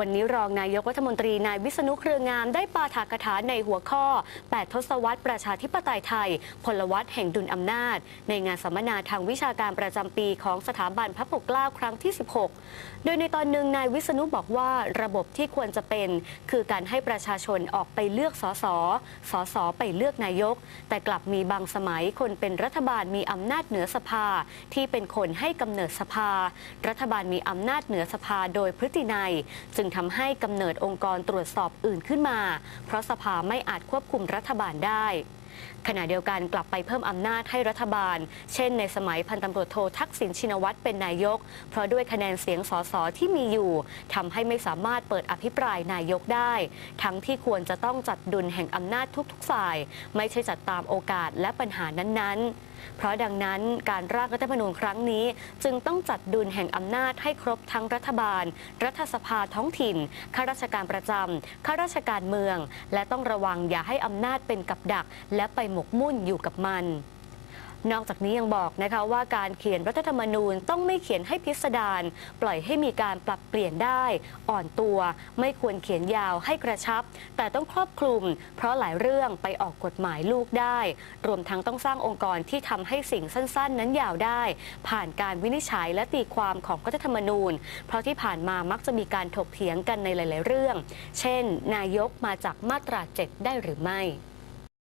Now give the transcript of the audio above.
วันนี้รองนายกรัฐมนตรีนายวิษณุเครืองามได้ปาฐกถาในหัวข้อ 8 ทศวรรษประชาธิปไตยไทย พลวัตแห่งดุลอำนาจ ในงานสัมมนาทางวิชาการประจำปีของสถาบันพระปกเกล้าครั้งที่ 16 โดยในตอนหนึ่งนายวิษณุบอกว่าระบบที่ควรจะเป็น คือการให้ประชาชนออกไปเลือกสสสสไปเลือกนายก แต่กลับมีบางสมัยคนเป็นรัฐบาลมีอำนาจเหนือสภา ที่เป็นคนให้กำเนิดสภา รัฐบาลมีอำนาจเหนือสภาโดยพฤตินัยจึงทำให้กำเนิดองค์กรตรวจสอบอื่นขึ้นมา เพราะสภาไม่อาจควบคุมรัฐบาลได้ ขณะเดียวกันกลับไปเพิ่มอำนาจให้รัฐบาล เช่นในสมัยพันตำรวจโททักษิณชินวัตรเป็นนายก เพราะด้วยคะแนนเสียงสสที่มีอยู่ทำให้ไม่สามารถเปิดอภิปรายนายกได้ ทั้งที่ควรจะต้องจัดดุลแห่งอำนาจทุกๆฝ่าย ไม่ใช่จัดตามโอกาสและปัญหานั้นๆ เพราะดังนั้นการร่างรัฐธรรมนูญครั้งนี้ จึงต้องจัดดุลแห่งอำนาจให้ครบทั้งรัฐบาล รัฐสภาท้องถิ่นข้าราชการประจำข้าราชการเมือง และต้องระวังอย่าให้อำนาจเป็นกับดักและไปหมกมุ่นอยู่กับมัน นอกจากนี้ยังบอกนะคะว่าการเขียนรัฐธรรมนูญต้องไม่เขียนให้พิสดารปล่อยให้มีการปรับเปลี่ยนได้ อ่อนตัว ไม่ควรเขียนยาวให้กระชับ แต่ต้องครอบคลุม เพราะหลายเรื่องไปออกกฎหมายลูกได้ รวมทั้งต้องสร้างองค์กรที่ทำให้สิ่งสั้น ๆ นั้นยาวได้ ผ่านการวินิจฉัยและตีความของรัฐธรรมนูญ เพราะที่ผ่านมามักจะมีการถกเถียงกันในหลาย ๆ เรื่อง เช่น นายกมาจากมาตรา 7 ได้หรือไม่